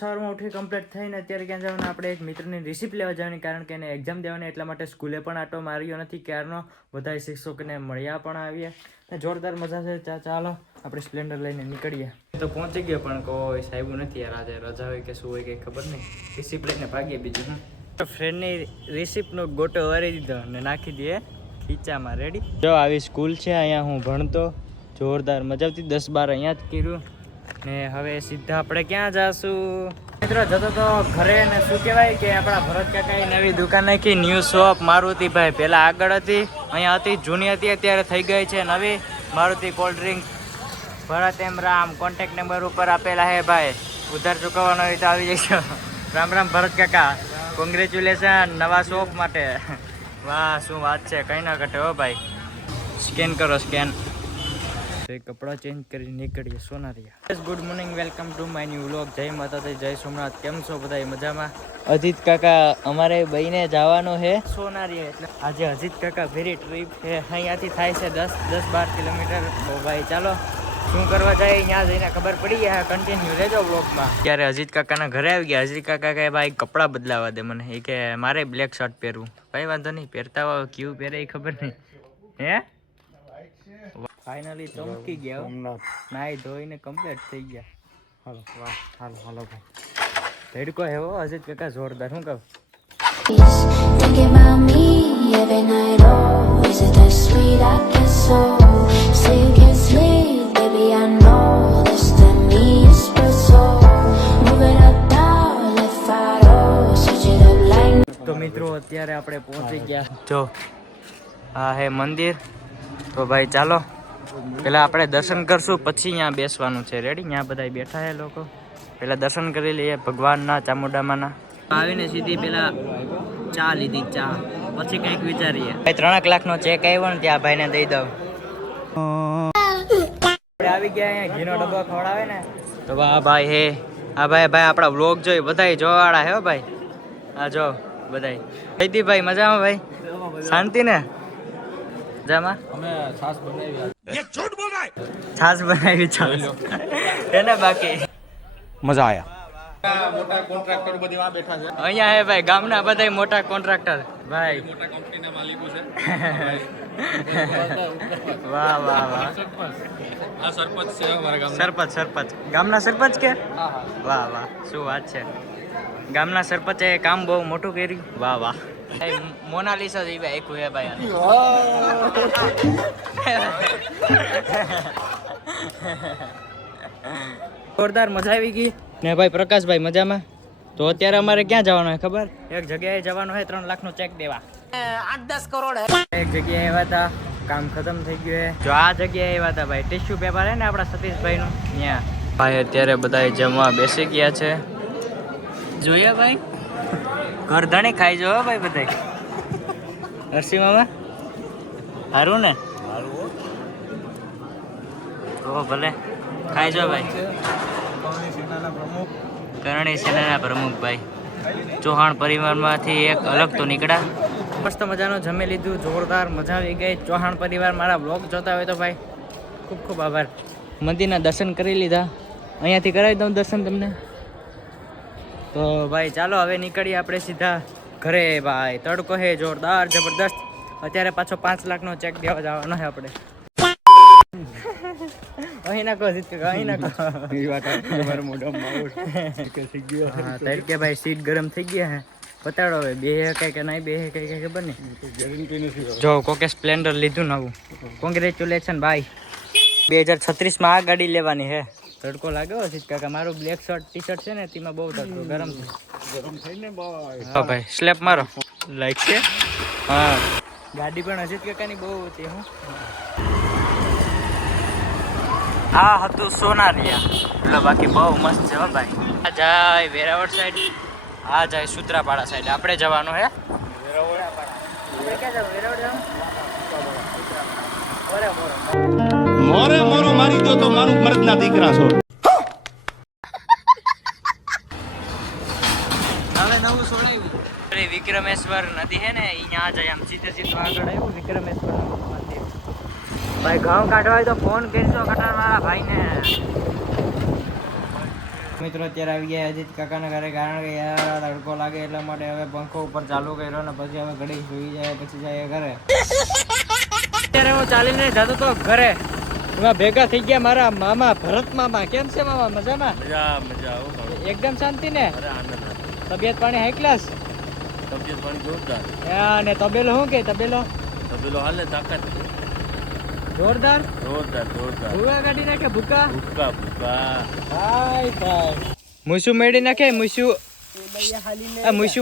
સવારમાં ઉઠી કમ્પ્લીટ થઈને અત્યારે ક્યાં જવાનું, આપણે એક મિત્રની રિસિપ્ટ લેવા જવાની, કારણ કે એને એક્ઝામ દેવાની, એટલા માટે સ્કૂલે પણ આટો માર્યો નથી ક્યારનો. બધા શિક્ષકોને મળ્યા પણ આવ્યા. જોરદાર મજા છે. ચાલો આપણે સ્પ્લેન્ડર લઈને નીકળીએ. તો પહોંચી ગયો પણ કોઈ સાહેબ નથી યાર, આજે રજા હોય કે શું હોય કંઈ ખબર નહીં. રિસિપ્ટ લઈને ભાગીએ. બીજું ફ્રેન્ડની રિસિપ્ટનો ગોટો વારી દીધો અને નાખી દઈએ ખીચામાં. રેડી? જો આવી સ્કૂલ છે, અહીંયા હું ભણતો. જોરદાર મજા આવતી. 10-12 અહીંયા જ કર્યું ને હવે સીધા આપણે ક્યાં જાશું મિત્રો? જતો તો ઘરે ને શું કહેવાય કે આપણા ભરત કાકાએ નવી દુકાન નાખી, ન્યૂ શોપ મારુતિભાઈ. પહેલાં આગળ હતી, અહીંયા હતી, જૂની હતી, અત્યારે થઈ ગઈ છે નવી મારુતિ કોલ્ડ ડ્રિંક. ભરત એમ રામ કોન્ટેક્ટ નંબર ઉપર આપેલા હે ભાઈ, ઉધાર ચૂકવવાનો હોય તો આવી જશો. રામ રામ ભરત કાકા, કોંગ્રેચ્યુલેશન નવા શોપ માટે. વાહ શું વાત છે, કંઈ ના ઘટે હો ભાઈ. સ્કેન કરો સ્કેન. કપડાં ચેન્જ કરી નીકળીએ Sonaria. Good morning, welcome to my new vlog. જય માતાજી, જય સોમનાથ. કેમ છો બધા? મજામાં? અજીત કાકા અમારે બહીને જવાનું છે સોનારિયા, એટલે આજે અજીત કાકા ફેરી ટ્રીપ છે. અહીંયાથી થાય છે 10-12 કિલોમીટર. ભાઈ ચાલો શું કરવા જાય ત્યાં જઈને ખબર પડી ગયા. કન્ટિન્યુ રહેજો વ્લોગમાં. ત્યારે અજીત કાકાના ઘરે આવી ગયા. અજીત કાકા કહે ભાઈ કપડાં બદલાવા દે મને. એ કે મારે બ્લેક શર્ટ પહેરવું. ભાઈ વાંધો નહીં, પહેરતા હોય ક્યું પહેરે એ ખબર નહીં. હે ફાઇનલી ચમકી ગયા, નાઈ ધોઈને કમ્પ્લીટ થઈ ગયા. હાલો વાહ, હાલો હાલો ભાઈ. ભેડકો હેવો અજીત કાકા જોરદાર. શું કહું? તો મિત્રો અત્યારે આપણે પહોંચી ગયા. જો આ હે મંદિર. તો ભાઈ ચાલો પેલા આપણે દર્શન કરશું, પછી અહીંયા બેસવાનું છે. રેડી? ત્યાં બધા બેઠા છે લોકો. પેલા દર્શન કરી લઈએ ભગવાનના, ચામુંડામાના. આવીને સીધી પેલા ચા લીધી, ચા. પછી કંઈક વિચારીએ. ભાઈ 3 લાખનો ચેક આવ્યો ને ત્યાં ભાઈને દઈ દઉં. આપણે આવી ગયા અહીંયા ઘીનો ડબ્બો ખવડાવે ને. તો વાહ ભાઈ હે આ ભાઈ આપણા વ્લોગ જોઈ બધાય જોવાળા હે ભાઈ. આ જો બધાય. કઈથી ભાઈ મજામાં? ભાઈ શાંતિ ને? મજામાં? અમે છાસ બનાવી. ये झूठ बोल रहा है. छाछ बनाई छाछ है बाकी मजा आया. મોટા કોન્ટ્રાક્ટર બધી આ બેઠા છે. અહીંયા હે ભાઈ ગામના બધા મોટા કોન્ટ્રાક્ટર ભાઈ, મોટા કંપનીના માલિકો છે. વાહ વાહ વાહ. આ સરપંચ છે અમારા ગામના. સરપંચ ગામના સરપંચ કે? વાહ વાહ શું વાત છે. ગામના સરપંચે કામ બહુ મોટું કર્યું. વાહ વાહ. મોનાલિસા જેવી આખું હે ભાઈ. જોરદાર મજા આવી ગઈ ને ભાઈ. પ્રકાશભાઈ મજામાં? તો અત્યારે અમારે ક્યાં જવાનું હોય ખબર? એક જગ્યાએ જવાનું હોય 3 લાખનો ચેક દેવા. 8-10 કરોડ એક જગ્યાએ આવ્યા હતા, કામ ખતમ થઈ ગયું. જો આ જગ્યાએ આવ્યા હતા ભાઈ, ટિશ્યુ પેપર હે ને આપણા સતીશભાઈનું ત્યાં. ભાઈ અત્યારે બધા જમવા બેસી ગયા છે. જોઈએ ભાઈ ઘરધણી ખાઈ જો ભાઈ બધા. નરસિંહ મામા સારું ને? તો ભલે ખાઈ જો ભાઈ. કરણી સેનાના પ્રમુખ ભાઈ, ચૌહાણ પરિવારમાંથી એક અલગ તો નીકળ્યા. મસ્ત મજાનું જમી લીધું, જોરદાર મજા આવી ગઈ. ચૌહાણ પરિવાર મારા બ્લોગ જોતા હોય તો ભાઈ ખૂબ ખૂબ આભાર. મંદિરના દર્શન કરી લીધા. અહીંયાથી કરાવી દઉં દર્શન તમને. તો ભાઈ ચાલો હવે નીકળીએ આપણે સીધા ઘરે. ભાઈ તડકો હે જોરદાર જબરદસ્ત. અત્યારે પાછો 5 લાખનો ચેક દેવા જવાનો છે આપણે. અહીં નાખો અહીં નાખો. કે ભાઈ સીટ ગરમ થઈ ગયા હે. બતાડો હવે બે કઈ કે નહીં, બે કઈ ખબર નહીં. જો કોકે સ્પ્લેન્ડર લીધું નવું. કોંગ્રેચ્યુલેશન ભાઈ. 2036માં આ ગાડી લેવાની હે. તડકો લાગ્યો અજીત કાકા. મારું બ્લેક શર્ટ ટી શર્ટ છે ને તેમાં બહુ તડકો ગરમ થાય ને ભાઈ. હા ભાઈ સ્લેપ મારો લાઈક છે. હા ગાડી પણ અજીત કાકાની બહુ હતી. હું આ હતું સોનારિયા, એટલે બાકી બહુ મસ્ત છે હો ભાઈ. આ જાય વેરાવળ સાઈડ, આ જાય સૂત્રાપાડા સાઈડ. આપણે જવાનું હે વેરાવળ. ક્યાં જવાનું? વેરાવળ જવાનું. મોરે મોરો મારી દો તો મારું મર્દના દીકરા છો. હવે નવું છોડાયું. વિક્રમેશ્વર નદી હે ને અહીંયા જાય. આમ સીધે સીધું આગળ આવ્યું વિક્રમેશ્વર મંદિર. ભાઈ ઘઉં કાઢવા હોય તો ફોન કરજો કટાર વાળા ભાઈને. મિત્રો અત્યારે આવી ગયા અજીત કાકાના ઘરે, કારણ કે યાર તડકો લાગે એટલા માટે હવે પંખો ઉપર ચાલુ કર્યો ને પછી હવે ઘડી સુઈ જાય પછી જાય ઘરે. અત્યારે હું ચાલીને જતો તો ઘરે, એમાં ભેગા થઈ ગયા મારા મામા ભરત મામા. કેમ છે મામા? મજામાં? મજા એકદમ શાંતિ ને? આનંદ. તબિયત પાણી હાઈ ક્લાસ? તબિયત પાણી જોરદાર. અને તબેલો શું કે તબેલો હાલે તાકાત જોરદાર જોરદાર ભૂકા કાઢી નાખે ભૂકા ભૂકા મુસુ મેળી નાખે મુસુ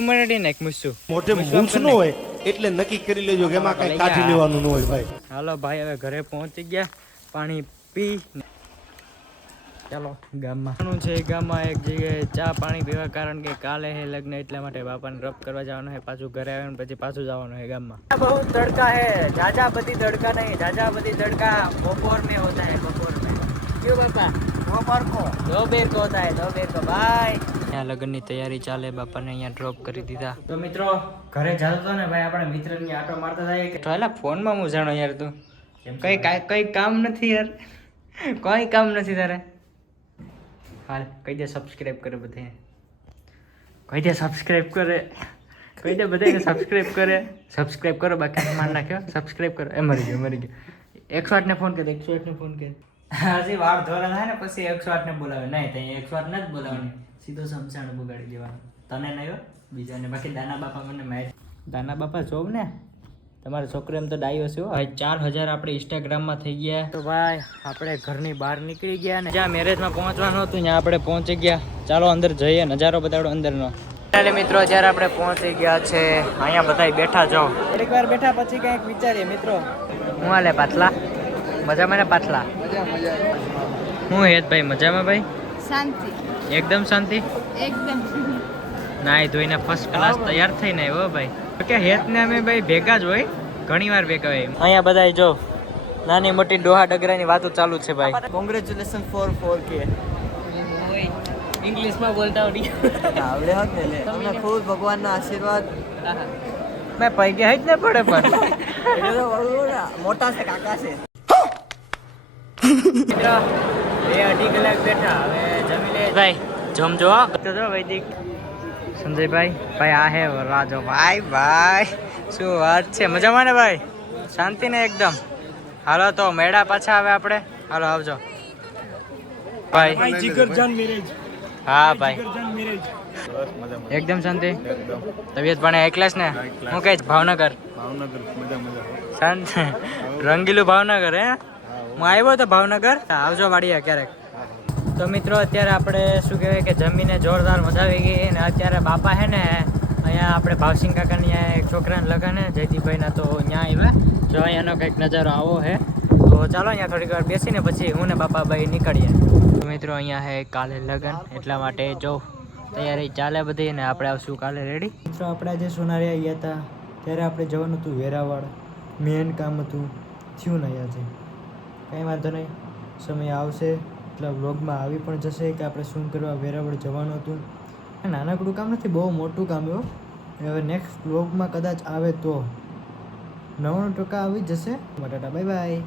મેળી નાખ મુસુ મોટે મૂછ ન હોય એટલે નક્કી કરી લેજો કે એમાં કઈ કાઢી લેવાનું ન હોય ભાઈ. હાલો ભાઈ હવે ઘરે પહોંચી ગયા, પાણી પી ચાલો ગામમાં છે. ગામમાં એક જગ્યાએ ચા પાણી પીવા, કારણ કે કાલે હે લગ્ન એટલા માટે બાપાને રપ કરવા જવાનું છે. પાછું ઘરે આવે પછી પાછું જવાનું છે ગામમાં. બહુ તડકા હે, જાજા બધી તડકા નહીં, જાજા બધી તડકા બપોર में होता है, बपोर में. क्यों बापा? दोपहर को होता है, दोपहर को भाई. અહીંયા લગ્નની તૈયારી ચાલે, બાપાને અહીંયા ડ્રોપ કરી દીધા. તો મિત્રો ઘરે જતો હતો ને ભાઈ, આપણે મિત્રની આટો મારતા થાય કે પહેલા ફોનમાં હું જાણો યાર, તું કઈ કામ નથી યાર, કોઈ કામ નથી તારે. હાલ કહી દે સબસ્ક્રાઇબ કરે બધે, કહી દે સબસ્ક્રાઇબ કરે, કહી દે બધાને સબસ્ક્રાઇબ કરે, સબસ્ક્રાઇબ કરો બાકી માર નાખ્યો, સબસ્ક્રાઇબ કરો. એ મરી ગયો 108 ને ફોન કર, 108 ને ફોન કર. હજી વાળ ધોરા થાય ને પછી 108 ને બોલાવે. નહીં ત્યાં 108 ને જ બોલાવવાની, સીધો સમસાણ બગાડી દેવાનું. તને નહીં હો, બીજાને. બાકી દાના બાપા મને માર, દાના બાપા જોવ ને તમારા છોકરો એમ તો ડાયો છે. 4000 આપણે ઇન્સ્ટાગ્રામમાં થઈ ગયા. તો ભાઈ આપણે ઘરની બહાર નીકળી ગયા ને જ્યાં મેરેજમાં પહોંચવાનું હતું ત્યાં આપણે પહોંચી ગયા. ચાલો અંદર જઈએ, નજારો બતાડો અંદરનો. મિત્રો જ્યારે આપણે પહોંચી ગયા છે, અહીંયા બધા બેઠા જાઓ. એક વાર બેઠા પછી કંઈક વિચારીએ. મિત્રો હું હાલે પાછલા મજામાં ને? પાછલા હું હેતભાઈ મજામાં? ભાઈ શાંતિ, એકદમ શાંતિ, એકદમ નાઈ ધોઈને ફર્સ્ટ ક્લાસ તૈયાર થઈને આવ્યો ભાઈ. કે હેત ને અમે ભાઈ ભેગા જ હોય, ઘણી વાર ભેગા હોય. અહીંયા બધા જો નાની મોટી ડોહા ડગરાની વાતો ચાલુ છે ભાઈ. Congratulation for 4K. ઇંગ્લિશમાં બોલતા આવડે હોત ને તમને ખૂબ ભગવાનના આશીર્વાદ. મેં પૈકે જ ને પડે પણ મોટા છે કાકા છે. મિત્રો 2-2.5 કલાક બેઠા, હવે જમી લે ભાઈ. જમજો તો જો વૈદિક સંજયભાઈ ભાઈ આ હે રાજો ભાઈ શું વાત છે? મજામાં ને ભાઈ? શાંતિ ને એકદમ? હાલો તો મેળા પાછા આવે આપણે. હાલો આવજો ભાઈ. જીગરજાન મેરેજ. હા ભાઈ એકદમ શાંતિ, તબિયત પાણી હાઈ ક્લાસ ને? હું કહીશ ભાવનગર શાંત રંગીલું ભાવનગર. હે હું આવ્યો તો ભાવનગર, આવજો વાડીએ ક્યારેક. તો મિત્રો અત્યારે આપણે શું કહેવાય કે જમીને જોરદાર મજા આવી ગઈ. અને અત્યારે બાપા હે ને અહીંયા આપણે ભાવસિંગ કાકાની એક છોકરાને લગન હે જયદીપભાઈના, તો ત્યાં આવ્યા. જો અહીંયાનો કંઈક નજારો આવો હે. તો ચાલો અહીંયા થોડીક વાર બેસીને પછી હું ને બાપાભાઈ નીકળીએ. તો મિત્રો અહીંયા હે કાલે લગન, એટલા માટે જો તૈયારી ચાલે બધી ને આપણે આવશું કાલે રેડી. મિત્રો આપણે આજે સોનારિયા ગયા હતા ત્યારે આપણે જવાનું હતું વેરાવળ, મેન કામ હતું, થયું નહીં આજે. કંઈ વાંધો નહીં, સમય આવશે એટલે વ્લોગમાં આવી પણ જશે કે આપણે શું કરવા વેરાવળ જવાનું હતું. નાનકડું કામ નથી, બહુ મોટું કામ એવું. હવે નેક્સ્ટ વ્લોગમાં કદાચ આવે તો 99% આવી જશે. બટાટા બાય બાય.